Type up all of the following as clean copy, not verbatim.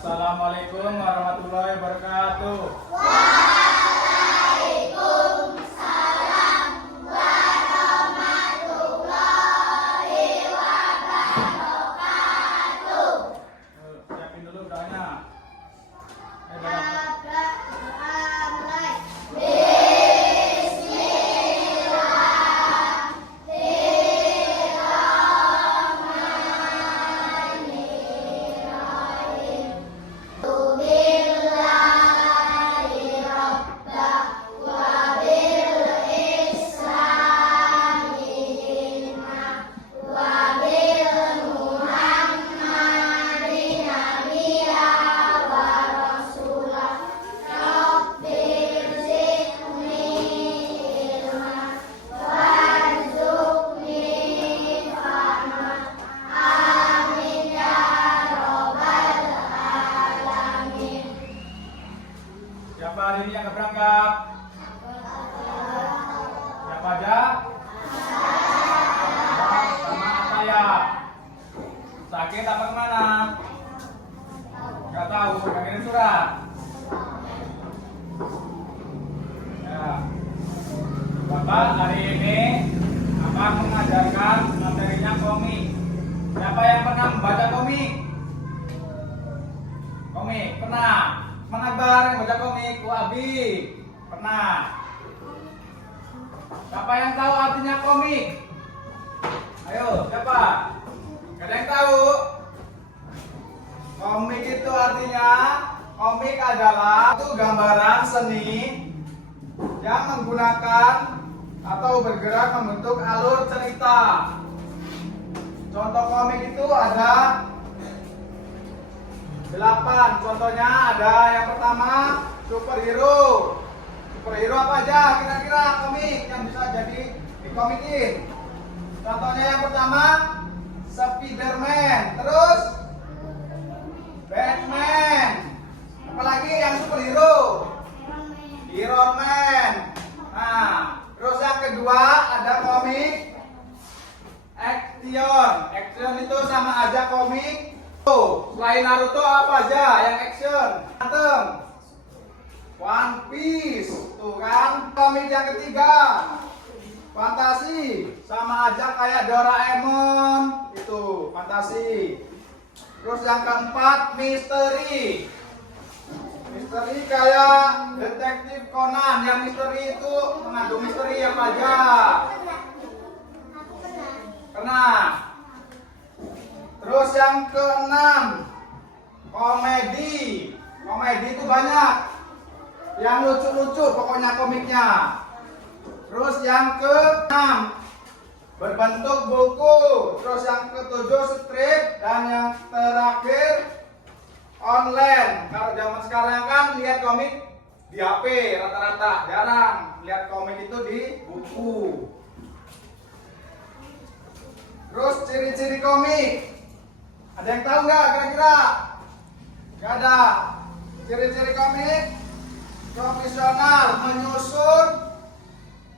Assalamualaikum warahmatullahi wabarakatuh. Waalaikumsalam warahmatullahi wabarakatuh. Siapin dulu doanya. Mulai. Siapa hari ini yang berangkat? Siapa aja? Sama apa ya? Sakit apa kemana? Gak tahu, gak kirim surat. Ya. Bapak hari ini akan mengajarkan materinya komik. Siapa yang pernah membaca komik? Komik, pernah? Menakbar yang baca komik, Abi pernah. Siapa yang tahu artinya komik? Ayo, siapa? Gak ada yang tahu? Komik itu artinya, komik adalah itu gambaran seni yang menggunakan atau bergerak membentuk alur cerita. Contoh komik itu ada 8. Contohnya ada yang pertama superhero. Superhero apa aja kira-kira komik yang bisa jadi dikomikin? Contohnya yang pertama Spiderman, terus Batman. Apalagi yang superhero? Iron Man. Nah, terus yang kedua ada komik action. Action itu sama aja komik. Selain Naruto apa aja yang action? Atom, One Piece, tuh kan. Komik yang ketiga fantasi, sama aja kayak Doraemon, itu fantasi. Terus yang keempat misteri. Misteri kayak Detektif Conan, yang misteri itu mengandung misteri apa aja? Pernah. Terus yang keenam komedi. Komedi itu banyak, yang lucu-lucu pokoknya komiknya. Terus yang keenam berbentuk buku. Terus yang ketujuh strip, dan yang terakhir online. Kalau zaman sekarang kan lihat komik di HP rata-rata, jarang lihat komik itu di buku. Terus ciri-ciri komik, ada yang tahu nggak kira-kira? Nggak ada. Ciri-ciri komik profesional, menyusun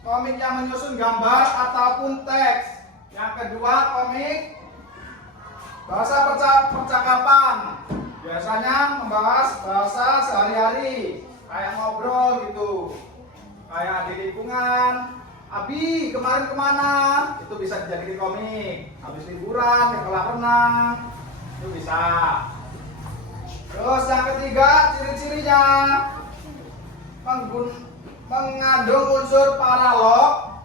komik yang menyusun gambar ataupun teks. Yang kedua komik bahasa percakapan, biasanya membahas bahasa sehari-hari kayak ngobrol gitu, kayak di lingkungan. Abi kemarin kemana? Itu bisa dijadikan komik. Habis liburan ke kolam renang, itu bisa. Terus yang ketiga ciri-cirinya mengandung unsur paralog,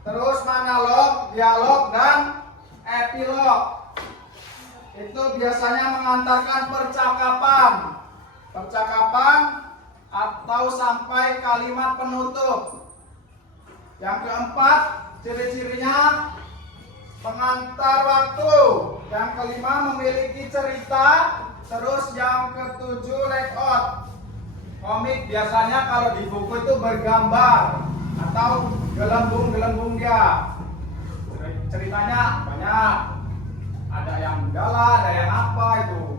terus monolog, dialog, dan epilog. Itu biasanya mengantarkan percakapan atau sampai kalimat penutup. Yang keempat ciri-cirinya pengantar waktu. Yang kelima memiliki cerita. Terus yang ketujuh layout. Komik biasanya kalau di buku itu bergambar atau gelembung-gelembung dia. Ceritanya banyak. Ada yang jalan, ada yang apa itu.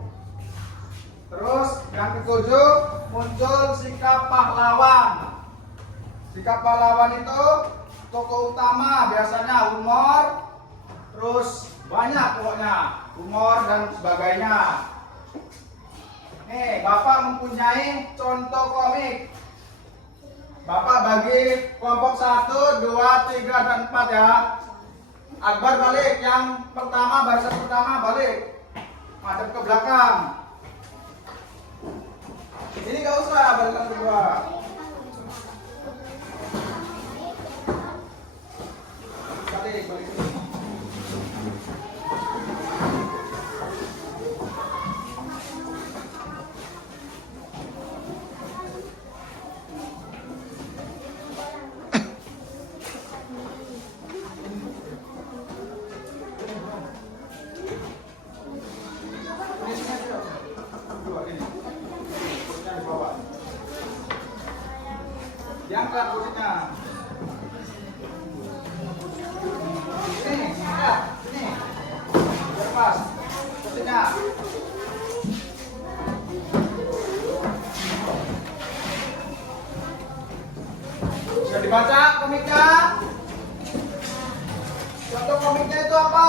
Terus yang ketujuh muncul sikap pahlawan. Sikap pahlawan itu tokoh utama, biasanya humor, terus banyak pokoknya humor dan sebagainya. Nih, Bapak mempunyai contoh komik. Bapak bagi kelompok 1, 2, 3, dan 4 ya. Akbar balik, yang pertama, barisan pertama balik. Madep ke belakang. Ini gak usah barisan kedua. Balik sini. Diangkat kursinya. Sini, angkat, sini. Biar pas kursinya. Sudah dibaca komiknya? Contoh komiknya itu apa?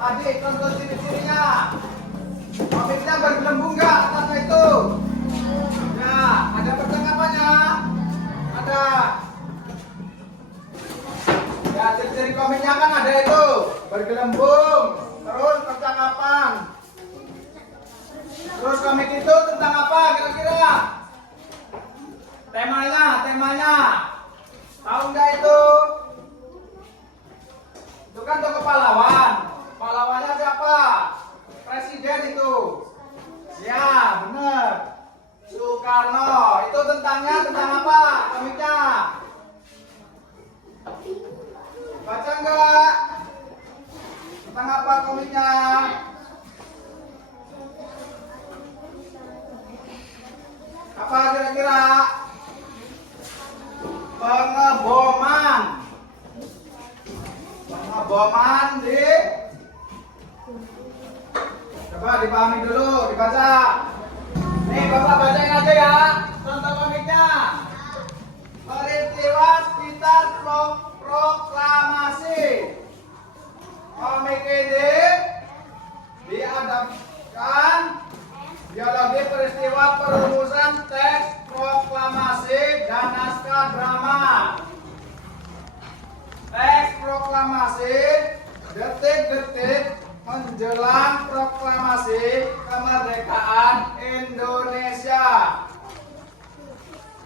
Tadi contoh ciri-cirinya. Komiknya bergelembung nggak tanda itu? Ya, ada percakapannya. Ada. Ya, ciri-ciri komiknya kan ada itu, bergelembung, terus percakapan. Terus komik itu tentang apa kira-kira? Temanya. Tahu nggak itu? Itu kan tokoh pahlawan. Pahlawannya siapa? Presiden itu. Ya, bener. Soekarno. Itu tentang apa komiknya? Baca enggak? Tentang apa komiknya? Apa kira-kira? Pengeboman di. Coba dipahami dulu, dibaca. Nih Bapak bacain aja ya contoh komiknya. Peristiwa sekitar proklamasi. Komik ini diadaptasikan biologi peristiwa perumusan teks proklamasi dan naskah drama. Teks proklamasi detik-detik menjelang proklamasi kemerdekaan Indonesia.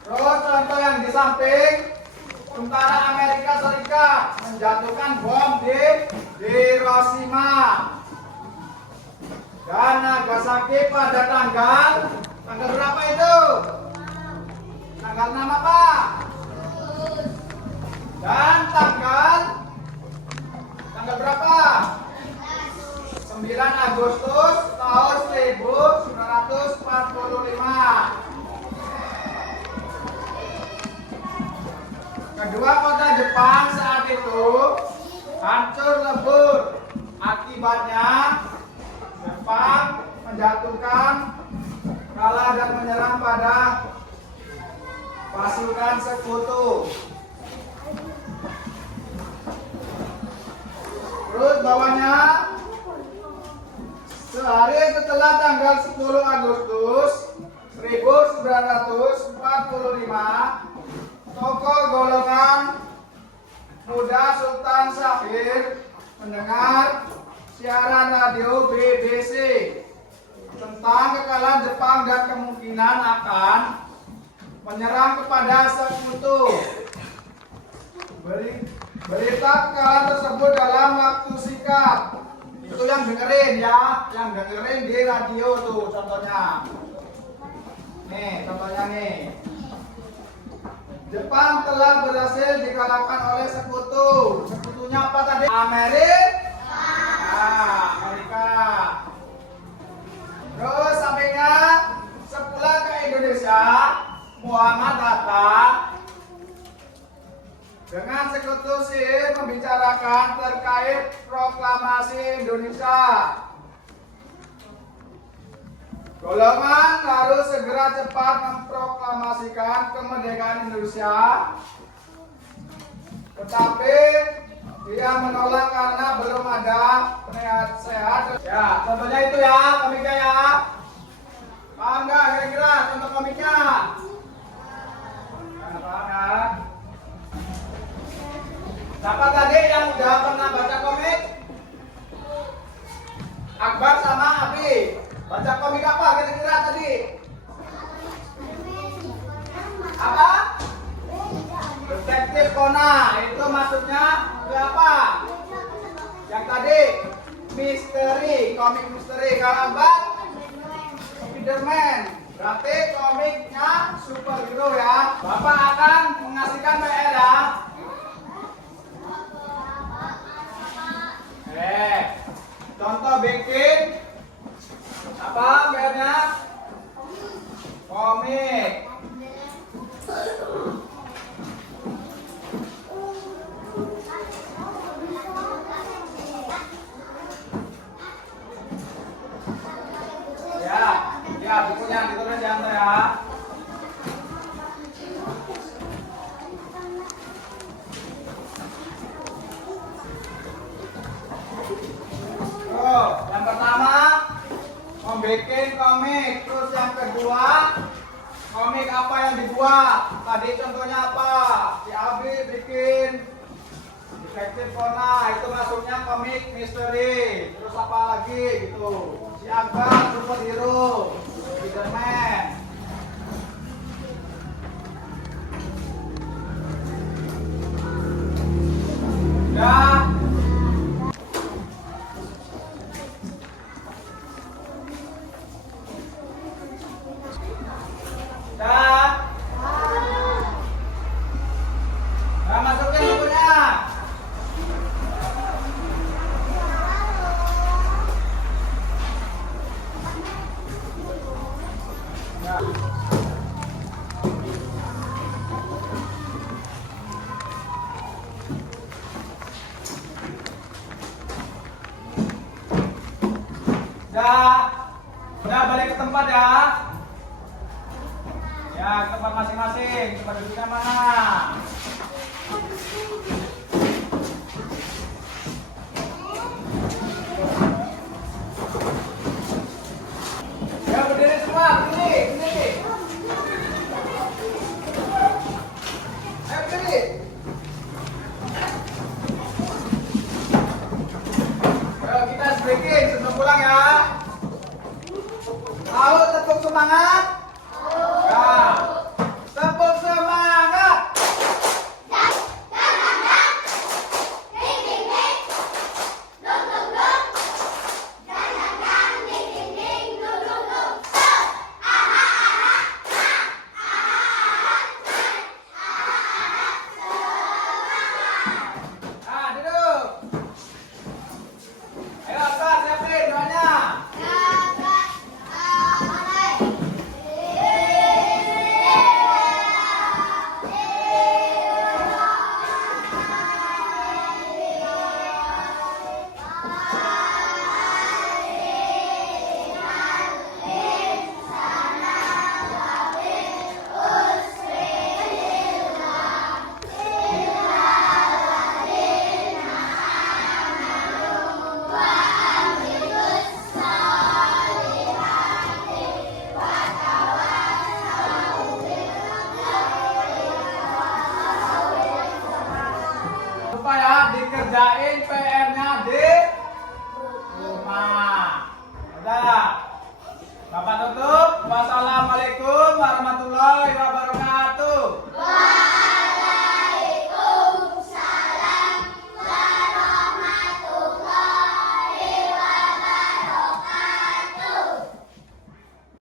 Terus contoh yang di samping, tentara Amerika Serikat menjatuhkan bom di Hiroshima dan Nagasaki pada tanggal berapa itu? Tanggal 6 apa? Dan tanggal berapa? 9 Agustus tahun 1945. Kedua kota Jepang saat itu hancur lebur. Akibatnya Jepang menjatuhkan, kalah dan menyerang pada pasukan sekutu. Terus bawahnya, sehari setelah tanggal 10 Agustus 1945, tokoh golongan muda Sultan Syahrir mendengar siaran radio BBC tentang kekalahan Jepang dan kemungkinan akan menyerang kepada sekutu. Berita kekalahan tersebut dalam waktu singkat. Itu yang dengerin ya, yang dengerin di radio tuh contohnya. Nih, contohnya nih. Jepang telah berhasil dikalahkan oleh sekutu. Sekutunya apa tadi? Amerika. Terus sampingnya, sepulang ke Indonesia, Muhammad Hatta dengan sekutu Sihir membicarakan terkait proklamasi Indonesia. Golongan harus segera cepat memproklamasikan kemerdekaan Indonesia, tetapi dia menolak karena belum ada penasehat. Ya, contohnya itu ya, komiknya ya. Paham nggak kira-kira contoh komiknya? Paham nggak? Siapa tadi yang udah pernah baca komik? Akbar sama Abi. Baca komik apa kira-kira tadi? Apa? Detektif Conan. Itu maksudnya apa? Yang tadi misteri, komik misteri. Kalau Akbar Spiderman. Berarti komiknya superhero ya. Bapak akan mengasihkan PR ya. Contoh bikin apa PR-nya? Komik. Ya, bukunya ditulis jangan ya. Yang pertama membuat komik, terus yang kedua komik apa yang dibuat? Tadi contohnya apa? Si Abi bikin Detektif Conan, itu masuknya komik misteri. Terus apa lagi gitu? Si Akbar superhero, Spiderman. Udah. Nah, masukin bukunya. Udah balik ke tempat ya. Ya, ke tempat masing-masing. Tempat duduknya mana? Ya, berdiri semua. Berdiri. Ayo berdiri. Ayo kita breaking sebelum pulang ya. Tahu tepuk semangat? Ya. Tepuk semangat. Nah, duduk. Ayo, Akbar, siapin doanya. Supaya dikerjain PR-nya di rumah. Udah. Bapak tutup. Wassalamualaikum warahmatullahi wabarakatuh.